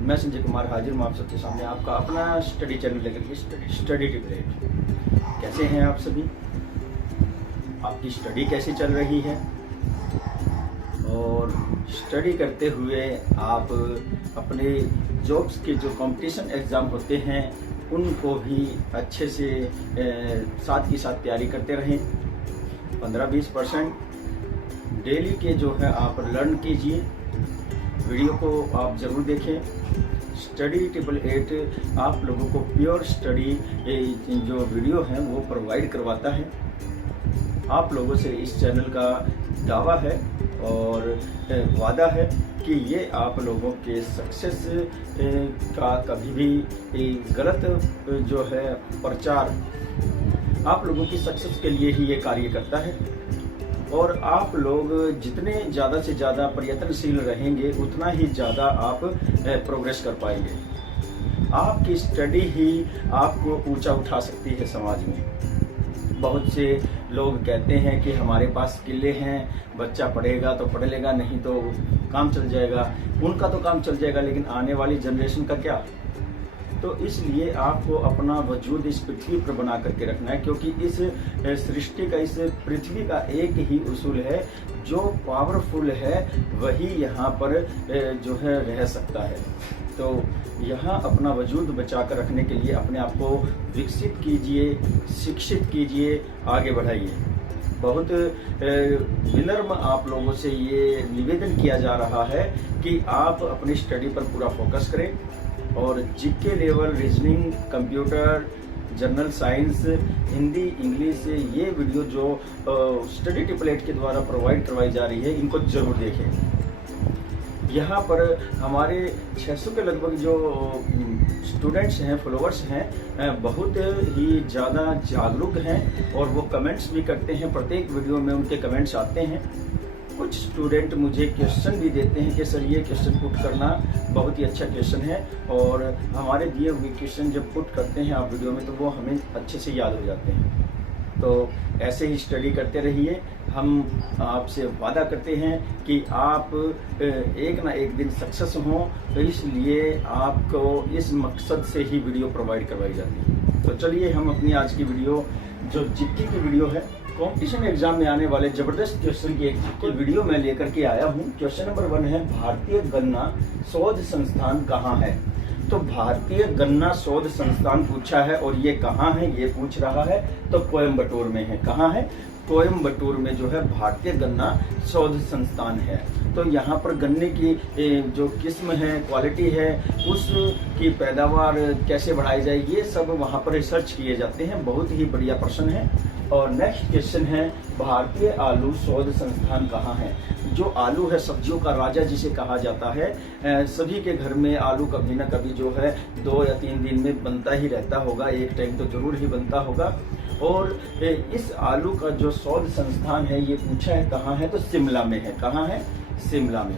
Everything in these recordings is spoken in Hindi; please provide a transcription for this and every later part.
मैं संजय कुमार हाजिर हूँ आप सबके सामने आपका अपना स्टडी चैनल लेकर के स्टडी टिपलेट। कैसे हैं आप सभी? आपकी स्टडी कैसी चल रही है? और स्टडी करते हुए आप अपने जॉब्स के जो कंपटीशन एग्ज़ाम होते हैं उनको भी अच्छे से साथ ही साथ तैयारी करते रहें। 15-20% डेली के जो है आप लर्न कीजिए। वीडियो को आप ज़रूर देखें। स्टडी 888 आप लोगों को प्योर स्टडी जो वीडियो है वो प्रोवाइड करवाता है। आप लोगों से इस चैनल का दावा है और वादा है कि ये आप लोगों के सक्सेस का कभी भी गलत जो है प्रचार आप लोगों की सक्सेस के लिए ही ये कार्य करता है। और आप लोग जितने ज़्यादा से ज़्यादा प्रयत्नशील रहेंगे उतना ही ज़्यादा आप प्रोग्रेस कर पाएंगे। आपकी स्टडी ही आपको ऊंचा उठा सकती है समाज में। बहुत से लोग कहते हैं कि हमारे पास स्किलें हैं, बच्चा पढ़ेगा तो पढ़ लेगा, नहीं तो काम चल जाएगा। उनका तो काम चल जाएगा, लेकिन आने वाली जनरेशन का क्या? तो इसलिए आपको अपना वजूद इस पृथ्वी पर बना करके रखना है, क्योंकि इस सृष्टि का, इस पृथ्वी का एक ही उसूल है, जो पावरफुल है वही यहाँ पर जो है रह सकता है। तो यहाँ अपना वजूद बचा कर रखने के लिए अपने आप को विकसित कीजिए, शिक्षित कीजिए, आगे बढ़ाइए। बहुत विनम्र आप लोगों से ये निवेदन किया जा रहा है कि आप अपनी स्टडी पर पूरा फोकस करें और GK level, reasoning, computer, general science, Hindi, English, ये वीडियो जो स्टडी टिपलेट के द्वारा प्रोवाइड करवाई जा रही है इनको जरूर देखें। यहाँ पर हमारे 600 के लगभग जो स्टूडेंट्स हैं, फॉलोअर्स हैं, बहुत ही ज़्यादा जागरूक हैं और वो कमेंट्स भी करते हैं। प्रत्येक वीडियो में उनके कमेंट्स आते हैं। कुछ स्टूडेंट मुझे क्वेश्चन भी देते हैं कि सर ये क्वेश्चन पुट करना बहुत ही अच्छा क्वेश्चन है, और हमारे दिए हुए क्वेश्चन जब पुट करते हैं आप वीडियो में तो वो हमें अच्छे से याद हो जाते हैं। तो ऐसे ही स्टडी करते रहिए। हम आपसे वादा करते हैं कि आप एक ना एक दिन सक्सेस हों, तो इसलिए आपको इस मकसद से ही वीडियो प्रोवाइड करवाई जाती है। तो चलिए हम अपनी आज की वीडियो, जो जीके की वीडियो है, कॉम्पिटिशन एग्जाम में आने वाले जबरदस्त क्वेश्चन की एक जीके वीडियो में लेकर के आया हूँ। क्वेश्चन नंबर 1 है, भारतीय गन्ना शोध संस्थान कहाँ है? तो भारतीय गन्ना शोध संस्थान पूछा है, और ये कहाँ है ये पूछ रहा है, तो कोयम्बटूर में है। कहाँ है? कोयम्बटूर में जो है भारतीय गन्ना शोध संस्थान है। तो यहाँ पर गन्ने की जो किस्म है, क्वालिटी है, उसकी पैदावार कैसे बढ़ाई जाए, ये सब वहाँ पर रिसर्च किए जाते हैं। बहुत ही बढ़िया प्रश्न है। और नेक्स्ट क्वेश्चन है, भारतीय आलू शोध संस्थान कहाँ है? जो आलू है, सब्जियों का राजा जिसे कहा जाता है, सभी के घर में आलू कभी ना कभी जो है 2 या 3 दिन में बनता ही रहता होगा, एक टाइम तो जरूर ही बनता होगा। और इस आलू का जो शोध संस्थान है ये पूछा है कहाँ है, तो शिमला में है। कहाँ है? शिमला में।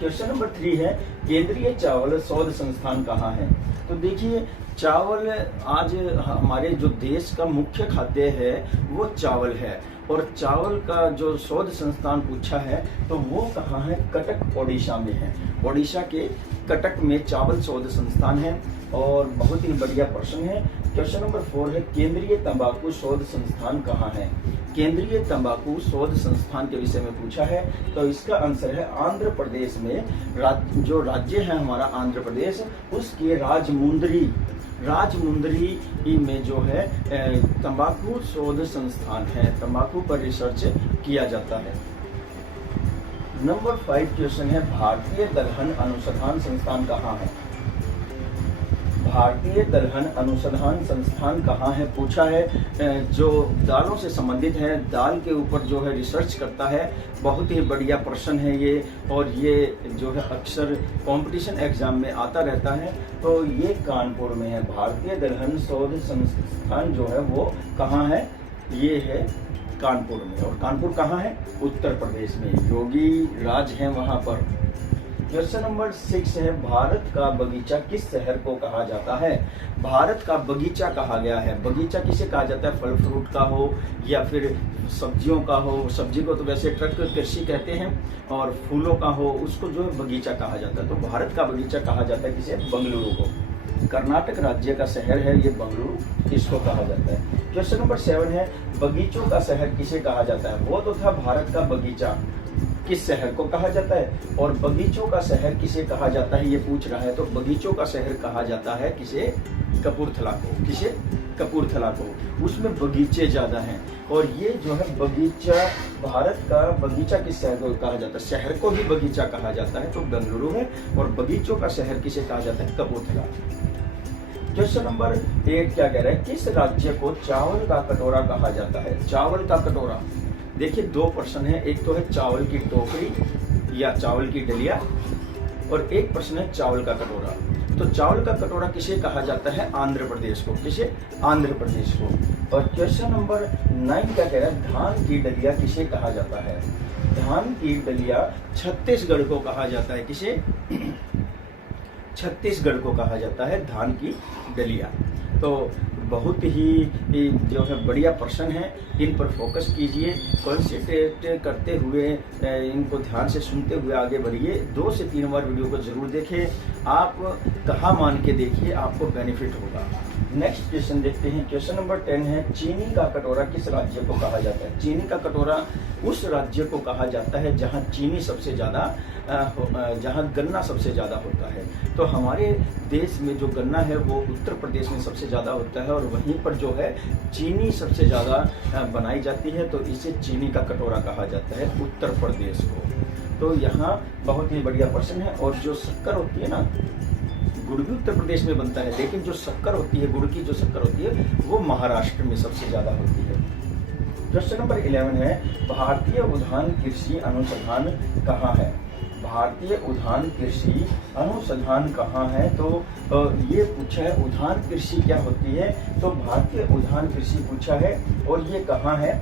क्वेश्चन नंबर 3 है, केंद्रीय चावल शोध संस्थान कहाँ है? तो देखिए, चावल आज हमारे जो देश का मुख्य खाद्य है वो चावल है, और चावल का जो शोध संस्थान पूछा है तो वो कहाँ है? कटक, ओडिशा में है। ओडिशा के कटक में चावल शोध संस्थान है, और बहुत ही बढ़िया प्रश्न है। क्वेश्चन नंबर 4 है, केंद्रीय तंबाकू शोध संस्थान कहाँ है? केंद्रीय तंबाकू शोध संस्थान के विषय में पूछा है, तो इसका आंसर है आंध्र प्रदेश में। जो राज्य है हमारा आंध्र प्रदेश, उसके राजमुंदरी में जो है तंबाकू शोध संस्थान है। तंबाकू पर रिसर्च किया जाता है। नंबर 5 क्वेश्चन है, भारतीय दलहन अनुसंधान संस्थान कहाँ है? भारतीय दलहन अनुसंधान संस्थान कहाँ है पूछा है। जो दालों से संबंधित है, दाल के ऊपर जो है रिसर्च करता है। बहुत ही बढ़िया प्रश्न है ये, और ये जो है अक्सर कंपटीशन एग्जाम में आता रहता है। तो ये कानपुर में है। भारतीय दलहन शोध संस्थान जो है वो कहाँ है? ये है कानपुर में। और कानपुर कहाँ है? उत्तर प्रदेश में। योगी राज है वहाँ पर। क्वेश्चन नंबर 6 है, भारत का बगीचा किस शहर को कहा जाता है? भारत का बगीचा कहा गया है। बगीचा किसे कहा जाता है? फल फ्रूट का हो या फिर सब्जियों का हो। सब्जी को तो वैसे ट्रक कृषि कहते हैं, और फूलों का हो उसको जो है बगीचा कहा जाता है। तो भारत का बगीचा कहा जाता है किसे? बंगलुरु को। कर्नाटक राज्य का शहर है ये बंगलुरु, इसको कहा जाता है। क्वेश्चन नंबर 7 है, बगीचों का शहर किसे कहा जाता है? वो तो था भारत का बगीचा किस शहर को कहा जाता है, और बगीचों का शहर किसे कहा जाता है ये पूछ रहा है। तो बगीचों का शहर कहा जाता है किसे? कपूरथला को। किसे? कपूरथला को। उसमें बगीचे ज्यादा हैं, और ये जो है बगीचा, भारत का बगीचा किस शहर को कहा जाता है? शहर को भी बगीचा कहा जाता है, तो बेंगलुरु है। और बगीचों का शहर किसे कहा जाता है? कपूरथला। क्वेश्चन नंबर 8 क्या कह रहा है, किस राज्य को चावल का कटोरा कहा जाता है? चावल का कटोरा, देखिए 2 प्रश्न है, एक तो है चावल की टोकरी या चावल की डलिया, और एक प्रश्न है चावल का कटोरा। तो चावल का कटोरा किसे कहा जाता है? आंध्र प्रदेश को। किसे? आंध्र प्रदेश को। और क्वेश्चन नंबर 9 क्या कह रहा है, धान की डलिया किसे कहा जाता है? धान की डलिया छत्तीसगढ़ को कहा जाता है। किसे? छत्तीसगढ़ को कहा जाता है धान की डलिया। तो बहुत ही जो है बढ़िया प्रश्न है, इन पर फोकस कीजिए, कॉन्सेंट्रेट करते हुए इनको ध्यान से सुनते हुए आगे बढ़िए। 2 से 3 बार वीडियो को जरूर देखें, आप कहाँ मान के देखिए, आपको बेनिफिट होगा। नेक्स्ट क्वेश्चन देखते हैं। क्वेश्चन नंबर 10 है, चीनी का कटोरा किस राज्य को कहा जाता है? चीनी का कटोरा उस राज्य को कहा जाता है जहाँ चीनी सबसे ज़्यादा, जहाँ गन्ना सबसे ज़्यादा होता है। तो हमारे देश में जो गन्ना है वो उत्तर प्रदेश में सबसे ज़्यादा होता है, और वहीं पर जो है चीनी सबसे ज़्यादा बनाई जाती है, तो इसे चीनी का कटोरा कहा जाता है उत्तर प्रदेश को। तो यहाँ बहुत ही बढ़िया प्रश्न है। और जो शक्कर होती है ना, गुड़ भी उत्तर प्रदेश में बनता है, लेकिन जो शक्कर होती है, गुड़ की जो शक्कर होती है, वो महाराष्ट्र में सबसे ज़्यादा होती है। क्वेश्चन नंबर 11 है, भारतीय उद्यान कृषि अनुसंधान कहाँ है? भारतीय उद्यान कृषि अनुसंधान कहाँ है? तो ये पूछा है उद्यान कृषि क्या होती है, तो भारतीय उद्यान कृषि पूछा है, और ये कहाँ है?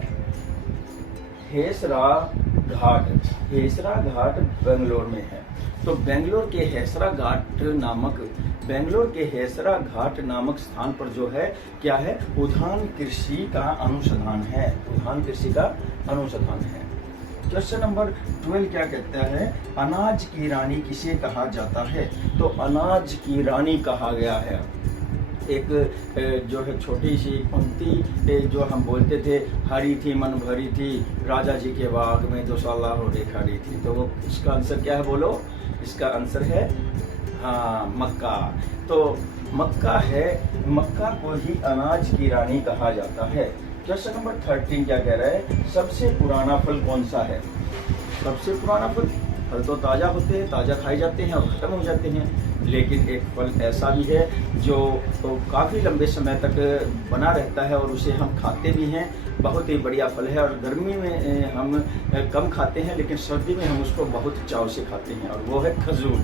हेसरा घाट। हेसरा घाट बेंगलोर में है। तो बेंगलोर के हेसरा घाट नामक स्थान पर जो है क्या है? उद्यान कृषि का अनुसंधान है। उद्यान कृषि का अनुसंधान है। क्वेश्चन नंबर 12 क्या कहता है, अनाज की रानी किसे कहा जाता है? तो अनाज की रानी कहा गया है। एक जो है छोटी सी पंक्ति जो हम बोलते थे, हरी थी मन भरी थी, राजा जी के बाग में दुशाला हो खड़ी थी। तो वो इसका आंसर क्या है बोलो? इसका आंसर है हाँ, मक्का। तो मक्का है, मक्का को ही अनाज की रानी कहा जाता है। क्वेश्चन नंबर 13 क्या कह रहा है, सबसे पुराना फल कौन सा है? सबसे पुराना फल तो ताज़ा होते हैं, ताज़ा खाए जाते हैं और ख़त्म हो जाते हैं। लेकिन एक फल ऐसा भी है जो तो काफ़ी लंबे समय तक बना रहता है और उसे हम खाते भी हैं। बहुत ही बढ़िया फल है, और गर्मी में हम कम खाते हैं, लेकिन सर्दी में हम उसको बहुत चाव से खाते हैं, और वो है खजूर।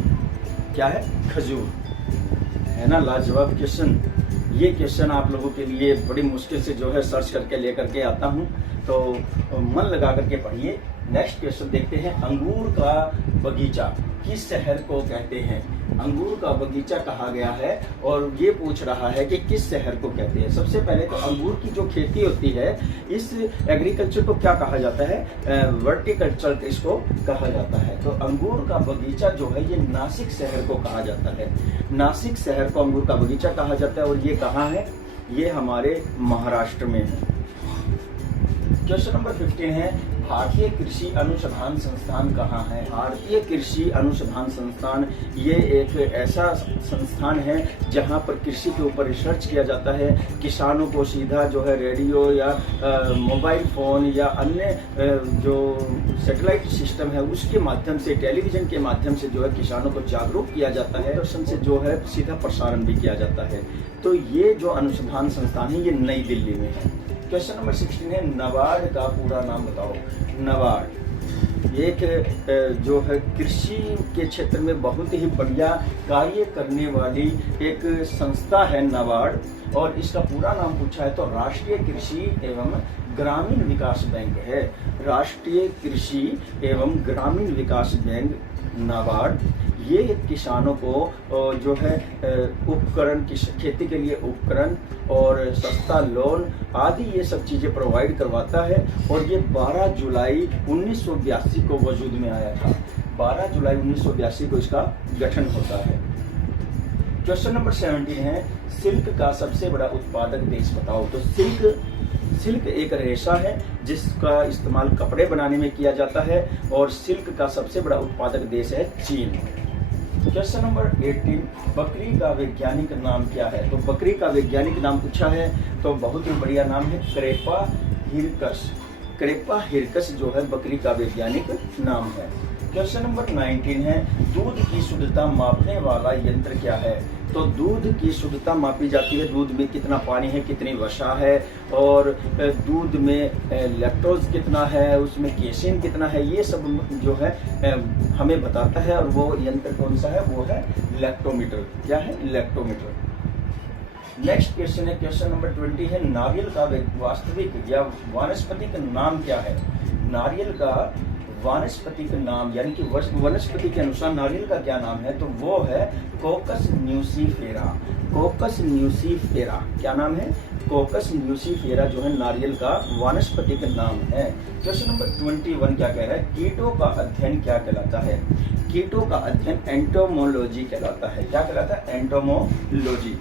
क्या है? खजूर। है ना लाजवाब क्वेश्चन। ये क्वेश्चन आप लोगों के लिए बड़ी मुश्किल से जो है सर्च करके लेकर के आता हूँ, तो मन लगा करके पढ़िए। नेक्स्ट क्वेश्चन देखते हैं, अंगूर का बगीचा किस शहर को कहते हैं? अंगूर का बगीचा कहा गया है, और ये पूछ रहा है कि किस शहर को कहते हैं। सबसे पहले तो अंगूर की जो खेती होती है, इस एग्रीकल्चर को क्या कहा जाता है? वर्टिकल्चर इसको कहा जाता है। तो अंगूर का बगीचा जो है ये नासिक शहर को कहा जाता है। नासिक शहर को अंगूर का बगीचा कहा जाता है, और ये कहाँ है? ये हमारे महाराष्ट्र में है। क्वेश्चन नंबर 15 है, भारतीय कृषि अनुसंधान संस्थान कहाँ है? भारतीय कृषि अनुसंधान संस्थान ये एक ऐसा संस्थान है जहाँ पर कृषि के ऊपर रिसर्च किया जाता है। किसानों को सीधा जो है रेडियो या मोबाइल फ़ोन या अन्य जो सैटेलाइट सिस्टम है उसके माध्यम से, टेलीविज़न के माध्यम से जो है किसानों को जागरूक किया जाता है। दर्शन से जो है सीधा प्रसारण भी किया जाता है। तो ये जो अनुसंधान संस्थान है ये नई दिल्ली में है। क्वेश्चन नंबर 16 है, नाबार्ड का पूरा नाम बताओ। नाबार्ड एक जो है कृषि के क्षेत्र में बहुत ही बढ़िया कार्य करने वाली एक संस्था है नाबार्ड, और इसका पूरा नाम पूछा है तो राष्ट्रीय कृषि एवं ग्रामीण विकास बैंक है। राष्ट्रीय कृषि एवं ग्रामीण विकास बैंक नाबार्ड, ये किसानों को जो है उपकरण, खेती के लिए उपकरण और सस्ता लोन आदि ये सब चीज़ें प्रोवाइड करवाता है। और ये 12 जुलाई 1982 को वजूद में आया था। 12 जुलाई 1982 को इसका गठन होता है। क्वेश्चन नंबर 17 है, सिल्क का सबसे बड़ा उत्पादक देश बताओ। तो सिल्क एक रेशा है जिसका इस्तेमाल कपड़े बनाने में किया जाता है और सिल्क का सबसे बड़ा उत्पादक देश है चीन। क्वेश्चन नंबर 18, बकरी का वैज्ञानिक नाम क्या है। तो बकरी का वैज्ञानिक नाम पूछा है तो बहुत ही बढ़िया नाम है क्रेपा हिरकस। क्रेपा हिरकस जो है बकरी का वैज्ञानिक नाम है। क्वेश्चन नंबर 19 है, दूध की शुद्धता मापने वाला यंत्र क्या है। तो दूध की शुद्धता मापी जाती है, दूध में कितना पानी है, कितनी वसा है और दूध में लैक्टोज कितना है, उसमें केसिन कितना है, ये सब जो है हमें बताता है। और वो यंत्र कौन सा है, वो है लैक्टोमीटर। क्या है, लैक्टोमीटर। नेक्स्ट क्वेश्चन है, क्वेश्चन नंबर 20 है, नारियल का वास्तविक या वानस्पतिक नाम क्या है। नारियल का वानस्पतिक नाम यानी कि वनस्पति के अनुसार नारियल का क्या नाम है, तो वो है कोकस न्यूसीफेरा। कोकस न्यूसीफेरा क्या नाम है, कोकस न्यूसीफेरा जो है नारियल का वानस्पतिक नाम है। क्वेश्चन नंबर 21 क्या कह रहा है, कीटों का अध्ययन क्या कहलाता है। कीटों का अध्ययन एंटोमोलॉजी कहलाता है। क्या कहलाता है, एंटोमोलॉजी।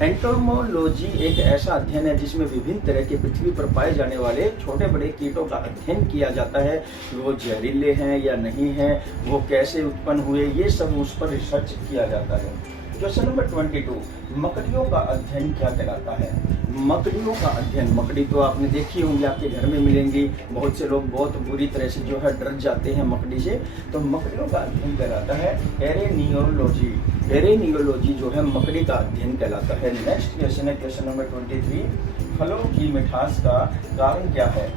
एंटोमोलॉजी एक ऐसा अध्ययन है जिसमें विभिन्न तरह के पृथ्वी पर पाए जाने वाले छोटे बड़े कीटों का अध्ययन किया जाता है। वो जहरीले हैं या नहीं हैं, वो कैसे उत्पन्न हुए, ये सब उस पर रिसर्च किया जाता है। क्वेश्चन नंबर 22, मकड़ियों का अध्ययन क्या कहलाता है। मकड़ियों का अध्ययन, मकड़ी तो आपने देखी होंगी, आपके घर में मिलेंगी। बहुत से लोग बहुत बुरी तरह से जो है डर जाते हैं मकड़ी से, तो मकड़ियों का अध्ययन कहलाता है एरेनियोलॉजी। एरेनियोलॉजी जो है मकड़ी का अध्ययन कहलाता है। नेक्स्ट क्वेश्चन है, क्वेश्चन नंबर 23, फलों की मिठास का कारण क्या है।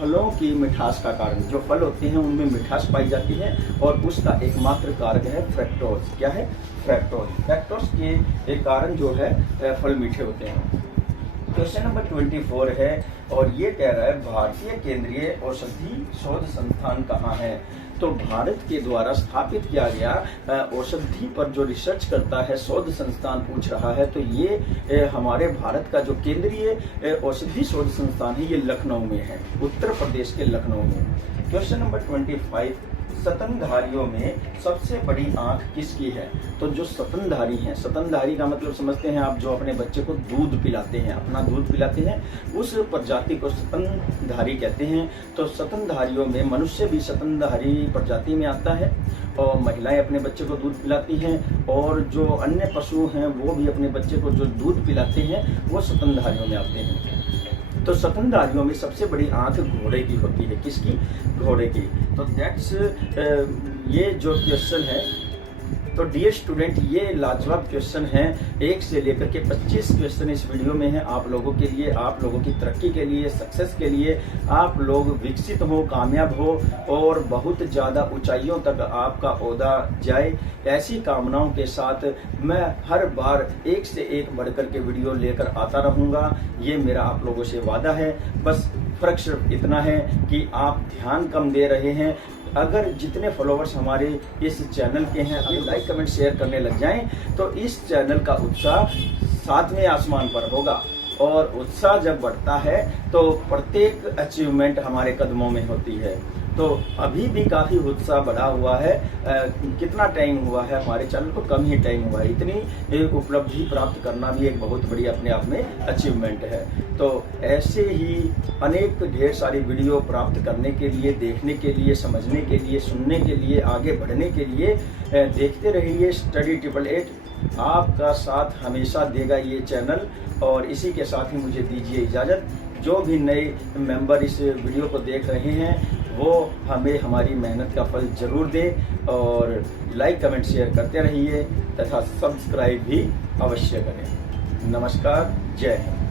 फलों की मिठास का कारण, जो फल होते हैं उनमें मिठास पाई जाती है और उसका एकमात्र कारक है फ्रक्टोज। क्या है, फ्रक्टोज। फ्रक्टोज के एक कारण जो है फल मीठे होते हैं। क्वेश्चन नंबर 24 है और ये कह रहा है, भारतीय केंद्रीय औषधि शोध संस्थान कहाँ है। तो भारत के द्वारा स्थापित किया गया औषधि पर जो रिसर्च करता है शोध संस्थान पूछ रहा है, तो ये हमारे भारत का जो केंद्रीय औषधि शोध संस्थान है ये लखनऊ में है, उत्तर प्रदेश के लखनऊ में। क्वेश्चन नंबर 25, स्तनधारियों में सबसे बड़ी आंख किसकी है। तो जो स्तनधारी हैं, स्तनधारी का मतलब समझते हैं आप, जो अपने बच्चे को दूध पिलाते हैं, अपना दूध पिलाते हैं, उस प्रजाति को स्तनधारी कहते हैं। तो स्तनधारियों में मनुष्य भी स्तनधारी प्रजाति में आता है और महिलाएं अपने बच्चे को दूध पिलाती हैं और जो अन्य पशु हैं वो भी अपने बच्चे को जो दूध पिलाते हैं वो स्तनधारियों में आते हैं। तो स्तनधारियों में सबसे बड़ी आंख घोड़े की होती है। किसकी, घोड़े की। तो दैट्स ये जो क्वेश्चन है, तो डियर स्टूडेंट ये लाजवाब क्वेश्चन है। 1 से लेकर के 25 क्वेश्चन इस वीडियो में है आप लोगों के लिए, आप लोगों की तरक्की के लिए, सक्सेस के लिए, आप लोग विकसित हो, कामयाब हो और बहुत ज़्यादा ऊंचाइयों तक आपका ओहदा जाए, ऐसी कामनाओं के साथ मैं हर बार 1 से 1 बढ़कर के वीडियो लेकर आता रहूँगा। ये मेरा आप लोगों से वादा है। बस फर्क सिर्फ इतना है कि आप ध्यान कम दे रहे हैं। अगर जितने फॉलोवर्स हमारे इस चैनल के हैं अभी लाइक कमेंट शेयर करने लग जाएं तो इस चैनल का उत्साह 7वें आसमान पर होगा और उत्साह जब बढ़ता है तो प्रत्येक अचीवमेंट हमारे कदमों में होती है। तो अभी भी काफ़ी उत्साह बढ़ा हुआ है। कितना टाइम हुआ है हमारे चैनल को, कम ही टाइम हुआ है। इतनी उपलब्धि प्राप्त करना भी एक बहुत बड़ी अपने आप में अचीवमेंट है। तो ऐसे ही अनेक ढेर सारी वीडियो प्राप्त करने के लिए, देखने के लिए, समझने के लिए, सुनने के लिए, आगे बढ़ने के लिए देखते रहिए स्टडी 888। आपका साथ हमेशा देगा ये चैनल और इसी के साथ ही मुझे दीजिए इजाज़त। जो भी नए मेंबर इस वीडियो को देख रहे हैं वो हमें हमारी मेहनत का फल जरूर दे और लाइक कमेंट शेयर करते रहिए तथा सब्सक्राइब भी अवश्य करें। नमस्कार, जय हिंद।